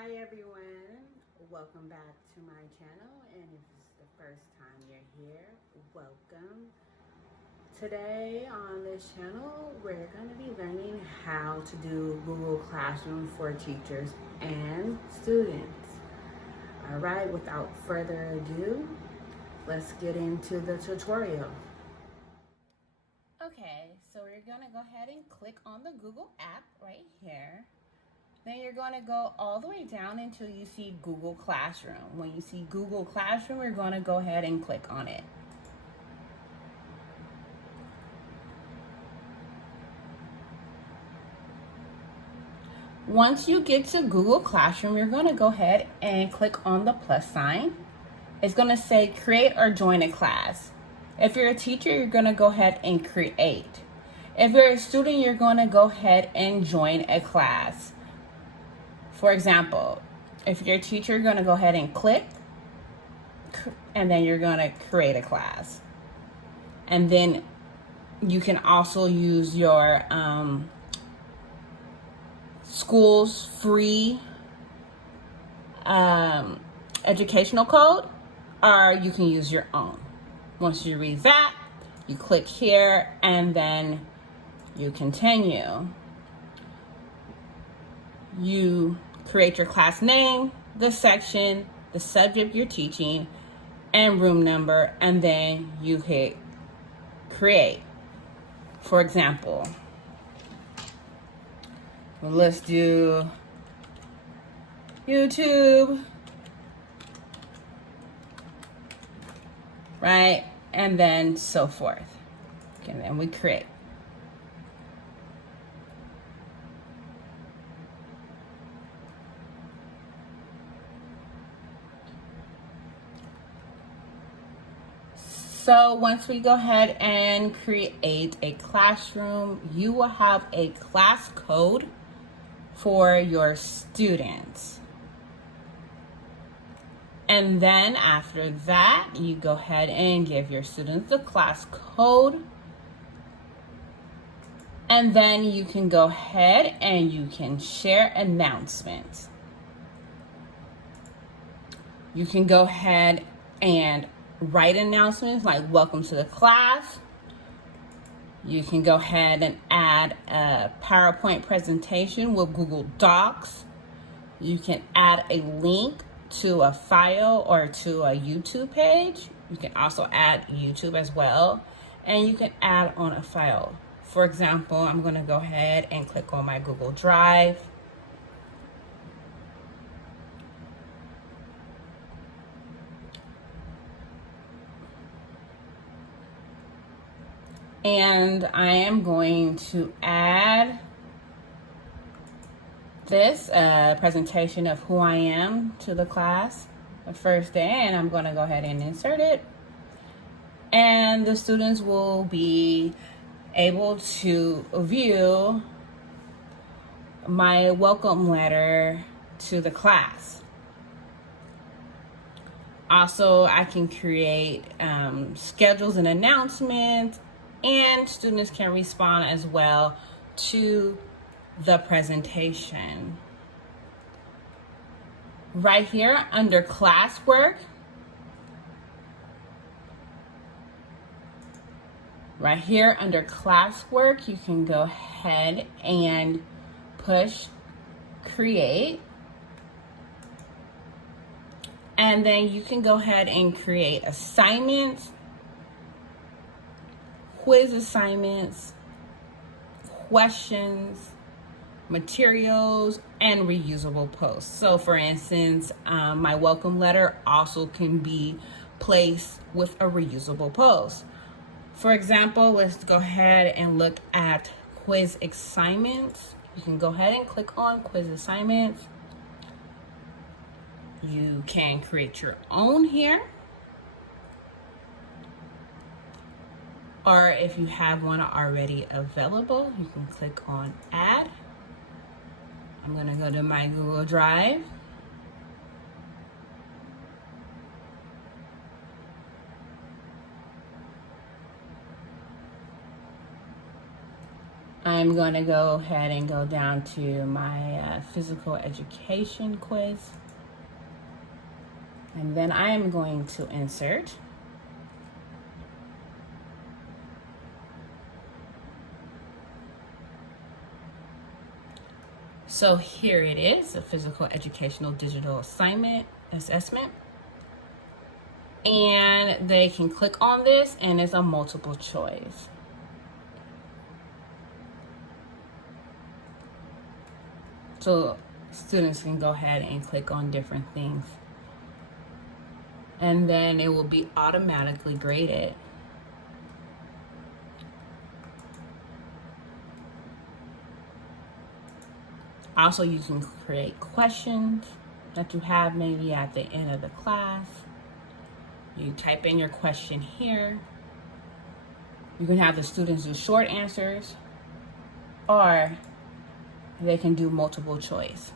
Hi everyone, welcome back to my channel, and if this is the first time you're here, welcome. Today on this channel we're going to be learning how to do Google Classroom for teachers and students. Alright, without further ado, let's get into the tutorial. Okay, so we're going to go ahead and click on the Google app right here. Then you're going to go all the way down until you see Google Classroom. When you see Google Classroom, you're going to go ahead and click on it. Once you get to Google Classroom, you're going to go ahead and click on the plus sign. It's going to say create or join a class. If you're a teacher, you're going to go ahead and create. If you're a student, you're going to go ahead and join a class. For example, if you're a teacher, you're going to go ahead and click, and then you're going to create a class. And then you can also use your school's free educational code, or you can use your own. Once you read that, you click here, and then you continue. You create your class name, the section, the subject you're teaching, and room number, and then you hit create. For example, let's do YouTube, right? And then so forth. And then we create. So once we go ahead and create a classroom, you will have a class code for your students. And then after that, you go ahead and give your students the class code. And then you can go ahead and you can share announcements. You can go ahead and write announcements like welcome to the class. You can go ahead and add a PowerPoint presentation with Google Docs. You can add a link to a file or to a YouTube page. You can also add YouTube as well. And you can add on a file. For example, I'm going to go ahead and click on my Google Drive. And I am going to add this presentation of who I am to the class the first day, and I'm going to go ahead and insert it. And the students will be able to view my welcome letter to the class. Also, I can create schedules and announcements, and students can respond as well to the presentation. Right here under classwork, you can go ahead and push create. And then you can go ahead and create assignments, quiz assignments, questions, materials, and reusable posts. So for instance, my welcome letter also can be placed with a reusable post. For example, let's go ahead and look at quiz assignments. You can go ahead and click on quiz assignments. You can create your own here. Or if you have one already available, you can click on add. I'm going to go to my Google Drive. I'm going to go ahead and go down to my physical education quiz. And then I am going to insert. So here it is, a physical educational digital assignment assessment. And they can click on this and it's a multiple choice. So students can go ahead and click on different things. And then it will be automatically graded. Also, you can create questions that you have maybe at the end of the class. You type in your question here. You can have the students do short answers, or they can do multiple choice.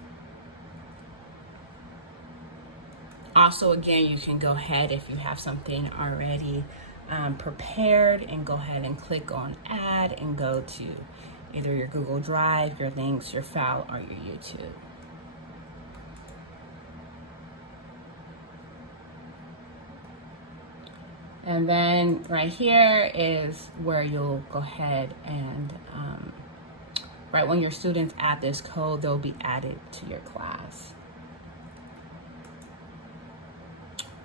Also, again, you can go ahead if you have something already prepared and go ahead and click on add and go to either your Google Drive, your links, your file, or your YouTube. And then right here is where you'll go ahead and right when your students add this code, they'll be added to your class.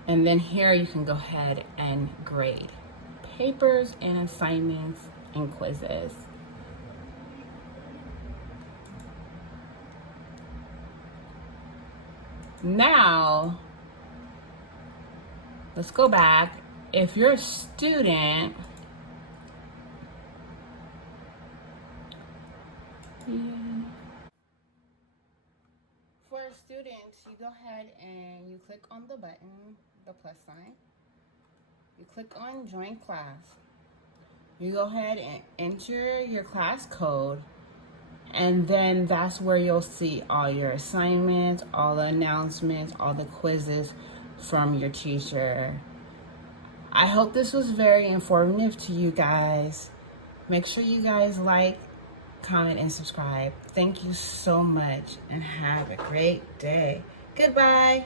And then here you can go ahead and grade papers and assignments and quizzes. Now, let's go back. If you're a student, for students, you go ahead and you click on the button, the plus sign. You click on join class. You go ahead and enter your class code, and then that's where you'll see all your assignments, all the announcements, all the quizzes from your teacher. I hope this was very informative to you guys. Make sure you guys like, comment, and subscribe. Thank you so much and have a great day. Goodbye.